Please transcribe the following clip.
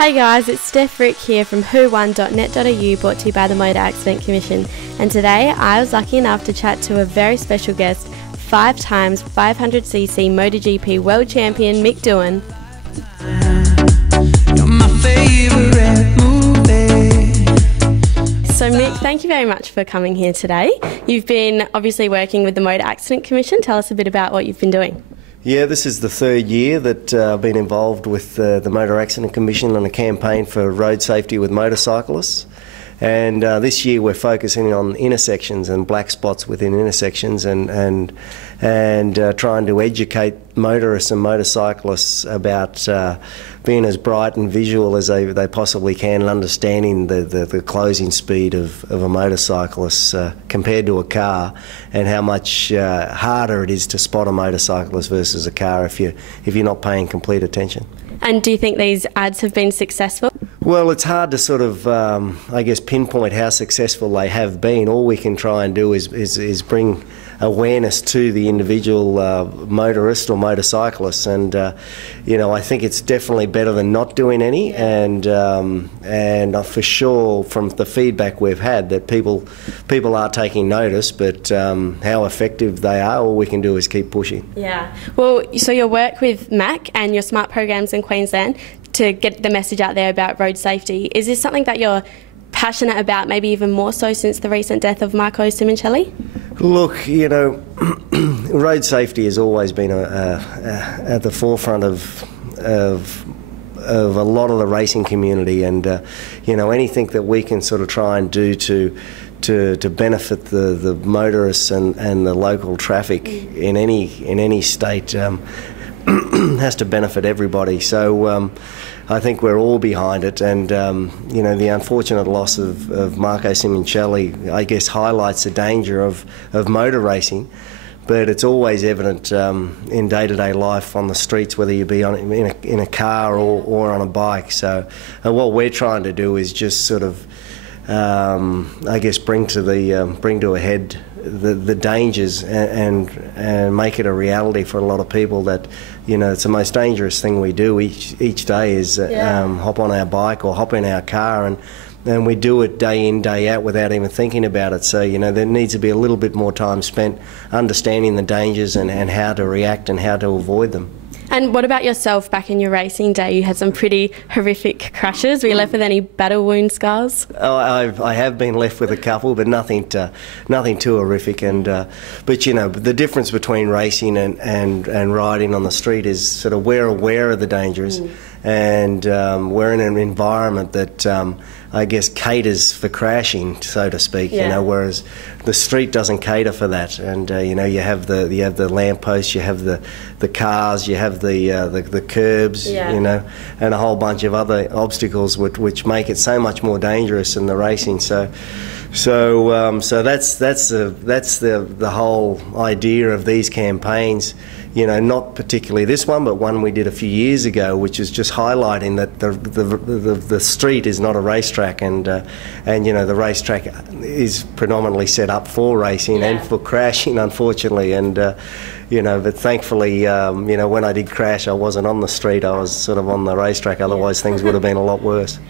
Hey guys, it's Steph here from whowon.net.au, brought to you by the Motor Accident Commission. And today I was lucky enough to chat to a very special guest, 5 times 500cc MotoGP World Champion Mick Doohan. So Mick, thank you very much for coming here today. You've been obviously working with the Motor Accident Commission. Tell us a bit about what you've been doing. Yeah, this is the 3rd year that I've been involved with the Motor Accident Commission on a campaign for road safety with motorcyclists. And this year we're focusing on intersections and black spots within intersections and trying to educate motorists and motorcyclists about being as bright and visual as they possibly can, and understanding the closing speed of a motorcyclist compared to a car, and how much harder it is to spot a motorcyclist versus a car if you're not paying complete attention. And do you think these ads have been successful? Well, it's hard to sort of, I guess, pinpoint how successful they have been. All we can try and do is bring awareness to the individual motorist or motorcyclist, and you know, I think it's definitely better than not doing any. And for sure, from the feedback we've had, that people are taking notice, but how effective they are, all we can do is keep pushing. Yeah. Well, so your work with MAC and your SMART programs in Queensland to get the message out there about road safety, is this something that you're passionate about, maybe even more so since the recent death of Marco Simoncelli? Look, you know, road safety has always been at the forefront of a lot of the racing community, and you know, anything that we can sort of try and do to benefit the motorists and the local traffic in any state has to benefit everybody. So I think we're all behind it, and you know, the unfortunate loss of Marco Simoncelli, I guess, highlights the danger of motor racing. But it's always evident in day-to-day life on the streets, whether you be in a car or on a bike. So what we're trying to do is just sort of, I guess, bring to a head the dangers and make it a reality for a lot of people that, you know, it's the most dangerous thing we do each day is hop on our bike or hop in our car, and we do it day in, day out without even thinking about it. So, you know, there needs to be a little bit more time spent understanding the dangers and how to react and how to avoid them. And what about yourself back in your racing day? You had some pretty horrific crashes. Were you left with any battle wound scars? Oh, I have been left with a couple, but nothing too horrific. And but you know, the difference between racing and riding on the street is sort of we're aware of the dangers, and we're in an environment that I guess caters for crashing, so to speak. You know, whereas the street doesn't cater for that. And you know, you have the lampposts, you have the cars, you have the curbs, you know, and a whole bunch of other obstacles which make it so much more dangerous in the racing. So that's the whole idea of these campaigns. You know, not particularly this one, but one we did a few years ago, which is just highlighting that the street is not a racetrack, and you know, the racetrack is predominantly set up for racing and for crashing, unfortunately. And you know, but thankfully, you know, when I did crash, I wasn't on the street; I was sort of on the racetrack. Otherwise, things would have been a lot worse.